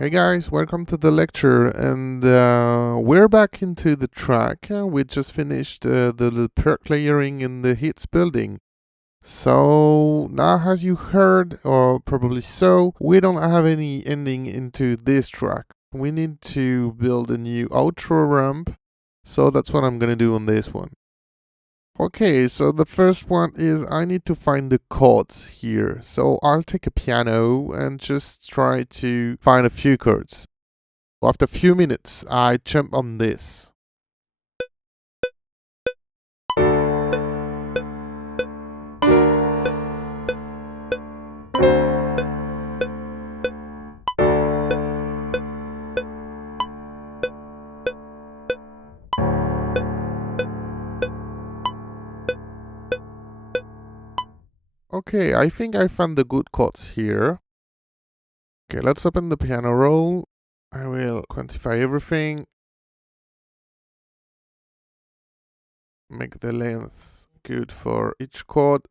Hey guys, welcome to the lecture, and we're back into the track. We just finished the perk layering in the hits building. So now, as you heard, or probably so, we don't have any ending into this track. We need to build a new outro ramp, so that's what I'm gonna do on this one. Okay, so the first one is I need to find the chords here. So I'll take a piano and just try to find a few chords. After a few minutes, I jump on this. Okay, I think I found the good chords here. Okay, let's open the piano roll. I will quantify everything. Make the length good for each chord.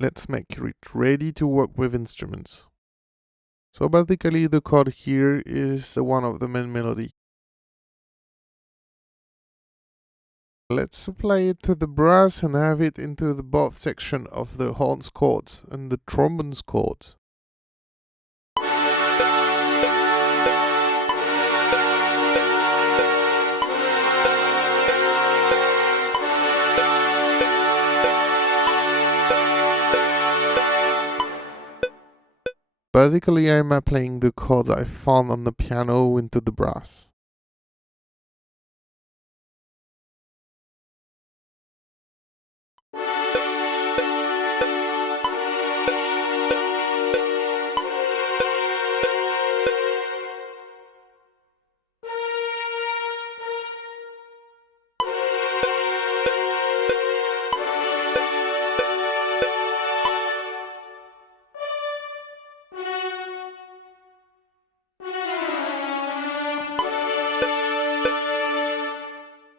Let's make it ready to work with instruments. So basically the chord here is one of the main melody. Let's apply it to the brass and have it into the both section of the horns chords and the trombones chords. Basically, I'm applying the chords I found on the piano into the brass.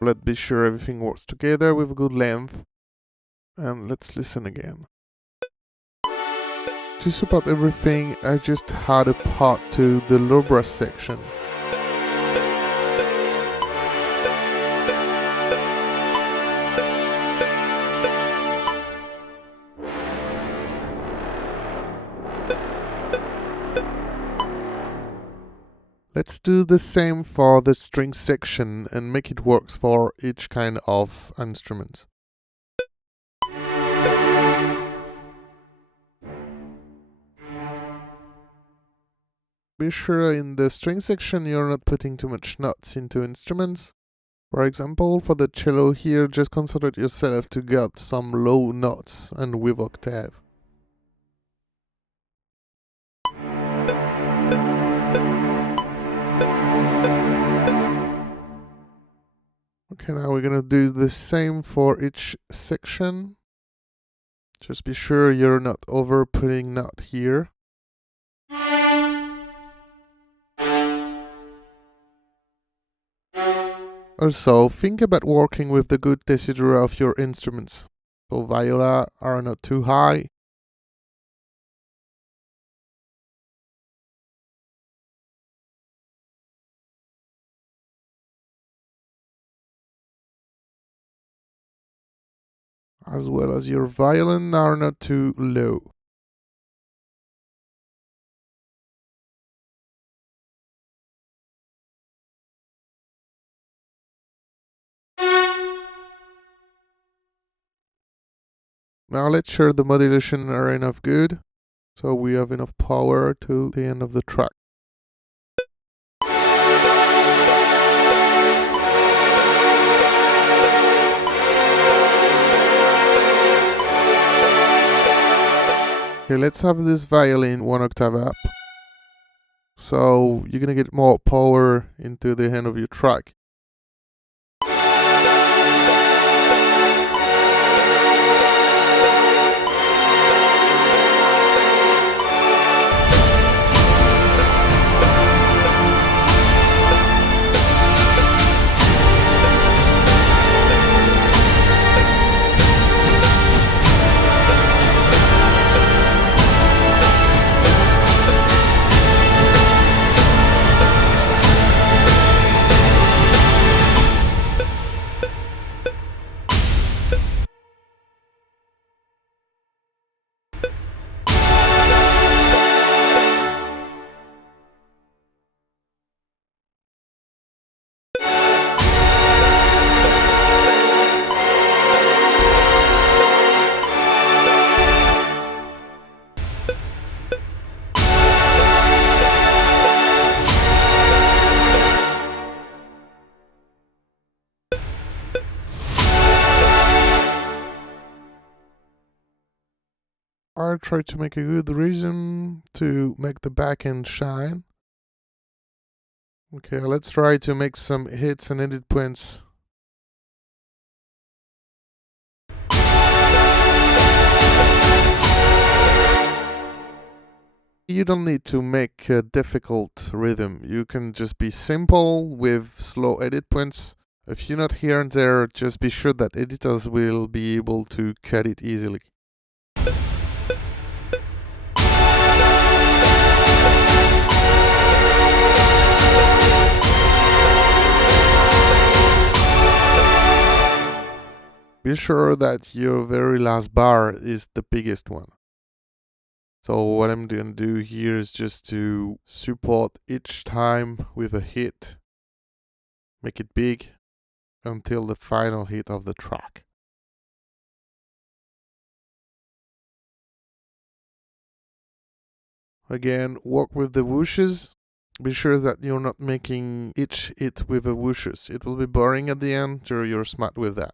Let's be sure everything works together with a good length. And let's listen again. To support everything, I just add a part to the low brass section. Let's do the same for the string section and make it work for each kind of instrument. Be sure in the string section you're not putting too much notes into instruments. For example, for the cello here, just concentrate yourself to get some low notes and with octave. Okay, now we're gonna do the same for each section. Just be sure you're not over putting note here. Also, think about working with the good tessitura of your instruments. So viola are not too high. As well as your violin are not too low. Now let's sure the modulation are enough good, so we have enough power to the end of the track. Okay, let's have this violin 1 octave up. So you're gonna get more power into the end of your track. I'll try to make a good rhythm to make the back end shine. Okay, let's try to make some hits and edit points. You don't need to make a difficult rhythm. You can just be simple with slow edit points. A few notes here and there, just be sure that editors will be able to cut it easily. Be sure that your very last bar is the biggest one. So what I'm going to do here is just to support each time with a hit. Make it big until the final hit of the track. Again, work with the whooshes. Be sure that you're not making each hit with the whooshes. It will be boring at the end, so you're smart with that.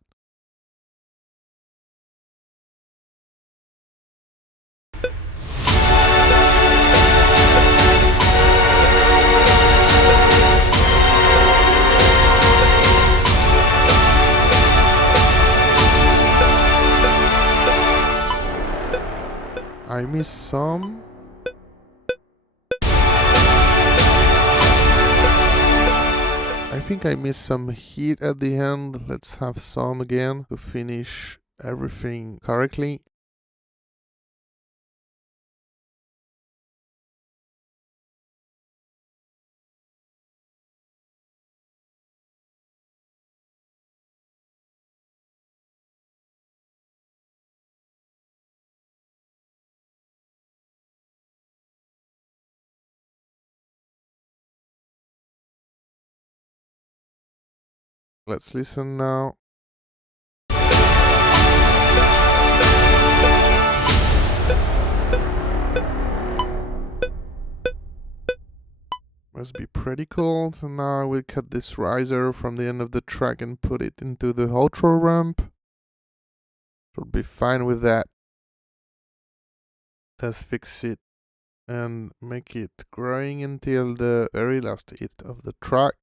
I missed some. I think I missed some heat at the end. Let's have some again to finish everything correctly. Let's listen now. Must be pretty cool. So now I will cut this riser from the end of the track and put it into the outro ramp. Should be fine with that. Let's fix it and make it growing until the very last hit of the track.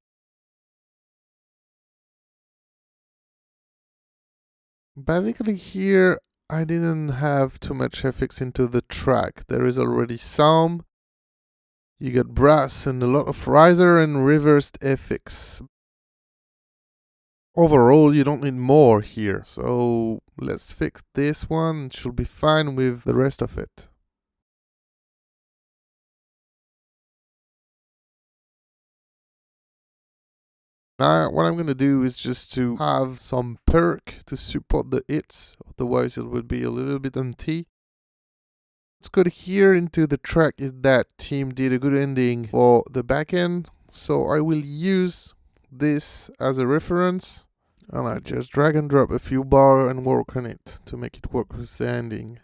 Basically here I didn't have too much effects into the track. There is already some. You got brass and a lot of riser and reversed effects. Overall you don't need more here, so let's fix this one. It should be fine with the rest of it. Now what I'm gonna do is just to have some perk to support the hits, otherwise it would be a little bit empty. What's good here into the track is that Team did a good ending for the back end, so I will use this as a reference and I just drag and drop a few bars and work on it to make it work with the ending.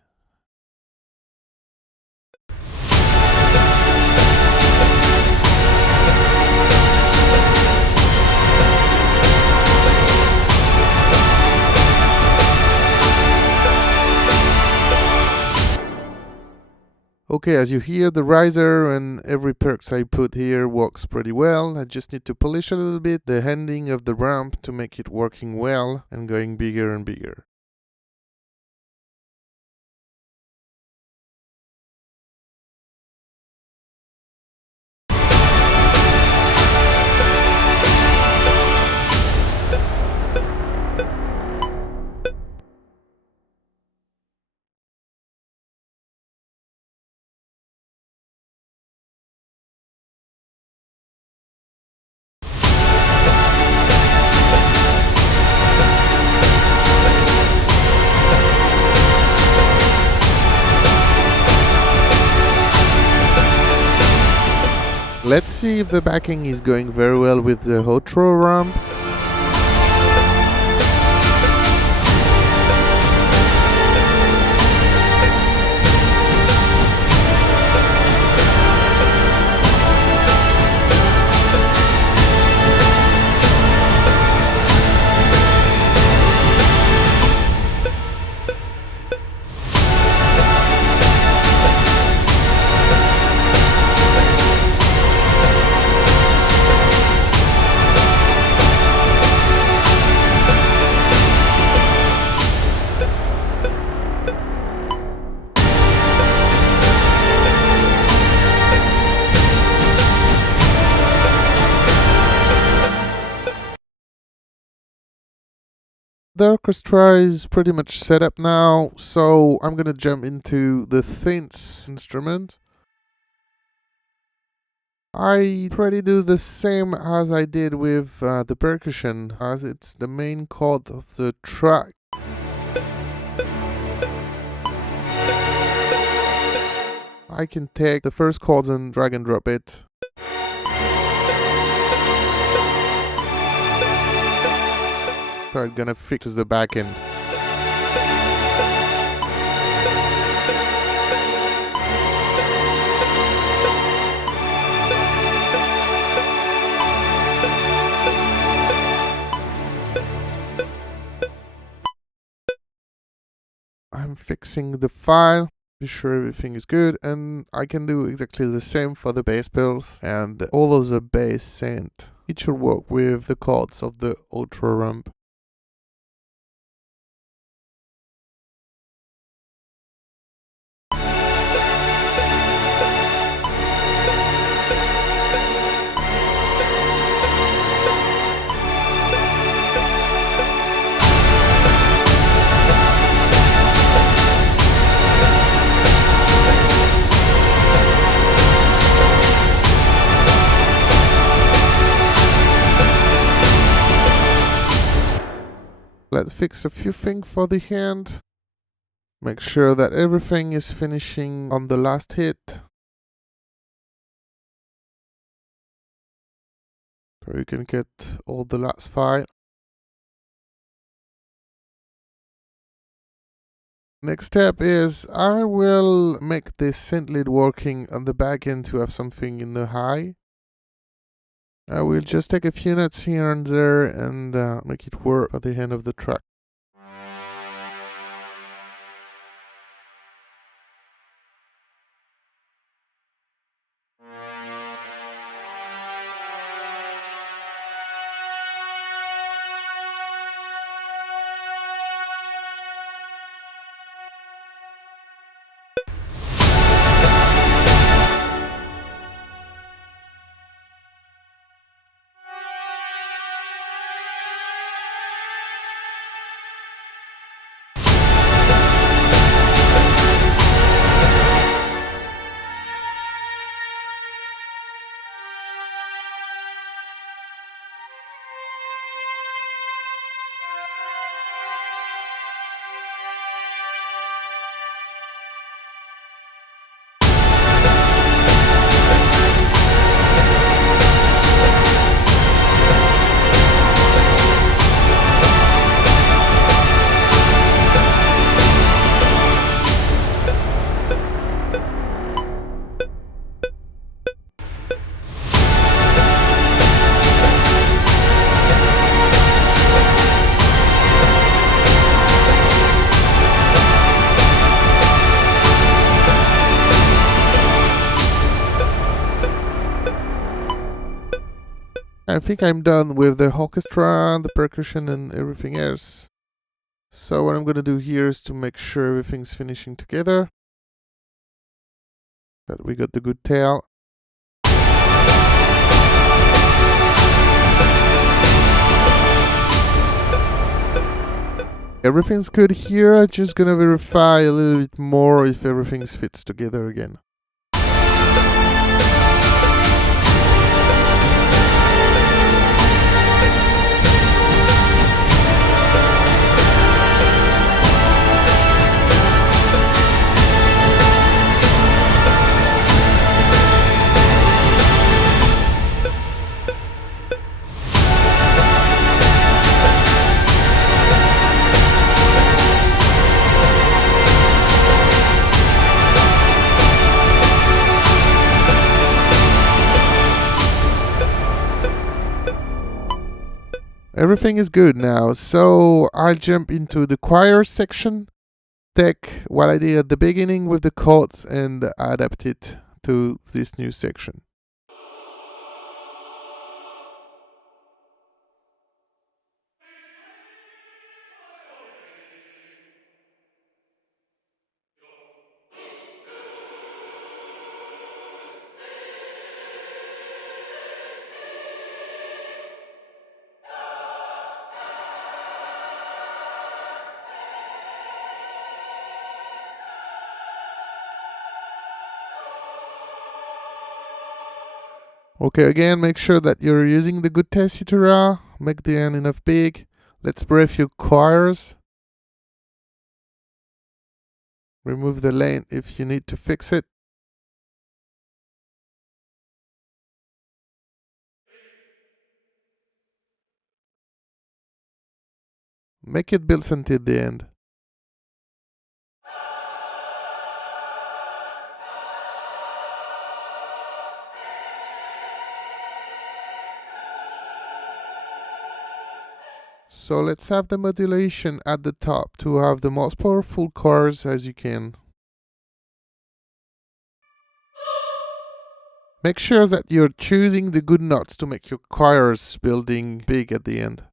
Okay, as you hear, the riser and every perks I put here works pretty well. I just need to polish a little bit the ending of the ramp to make it working well and going bigger and bigger. Let's see if the backing is going very well with the outro ramp. The orchestra is pretty much set up now, so I'm gonna jump into the synths instrument. I pretty do the same as I did with the percussion, as it's the main chord of the track. I can take the first chords and drag and drop it. So I'm gonna fix the back end. I'm fixing the file, be sure everything is good, and I can do exactly the same for the bass pedals and all of the bass synth. It should work with the chords of the Ultra Ramp. Let's fix a few things for the hand. Make sure that everything is finishing on the last hit. So you can get all the last file. Next step is I will make this synth lead working on the back end to have something in the high. I will just take a few notes here and there and make it work at the end of the track. I think I'm done with the orchestra, the percussion and everything else. So what I'm gonna do here is to make sure everything's finishing together. That we got the good tail. Everything's good here, I'm just gonna verify a little bit more if everything fits together again. Everything is good now, so I'll jump into the choir section, take what I did at the beginning with the chords and adapt it to this new section. Okay, again, make sure that you're using the good tessitura. Make the end enough big. Let's spray a few quires. Remove the lane if you need to fix it. Make it build until the end. So let's have the modulation at the top to have the most powerful chords as you can. Make sure that you're choosing the good notes to make your choirs building big at the end.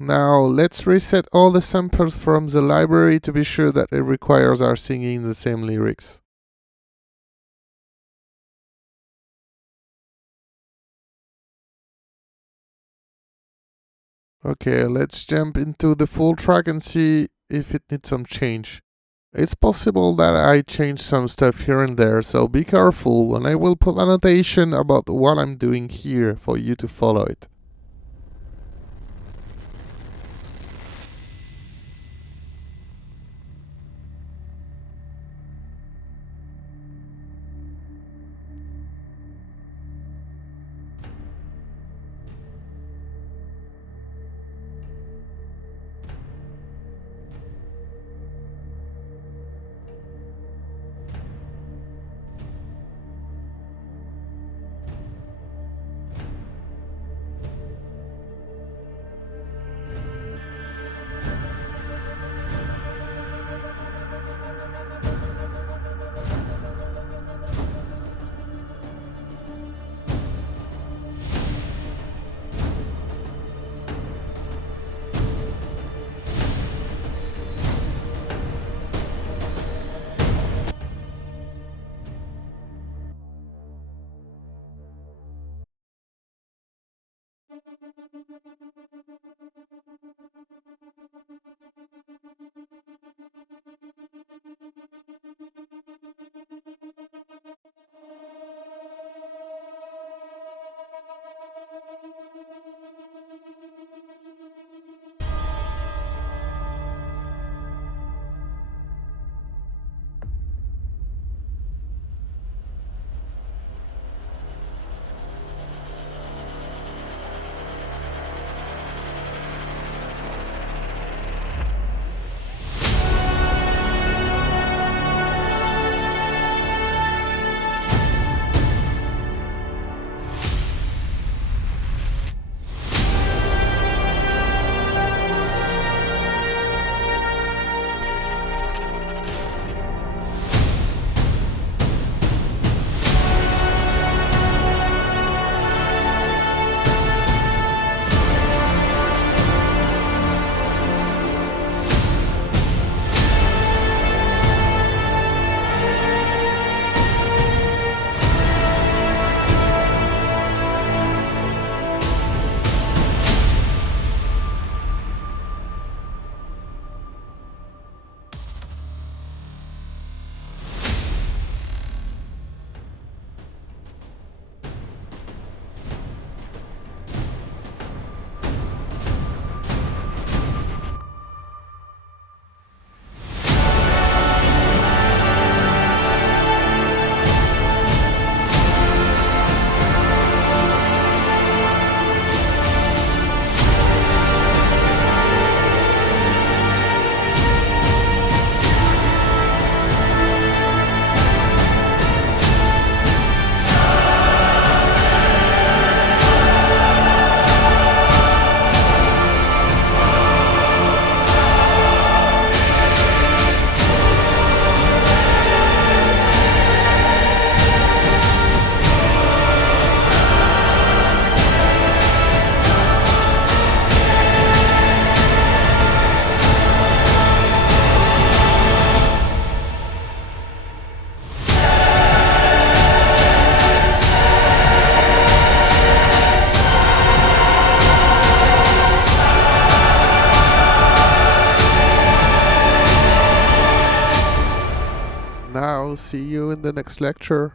Now let's reset all the samples from the library to be sure that every choirs are singing the same lyrics. Okay, let's jump into the full track and see if it needs some change. It's possible that I changed some stuff here and there, so be careful, and I will put annotation about what I'm doing here for you to follow it. see you in the next lecture.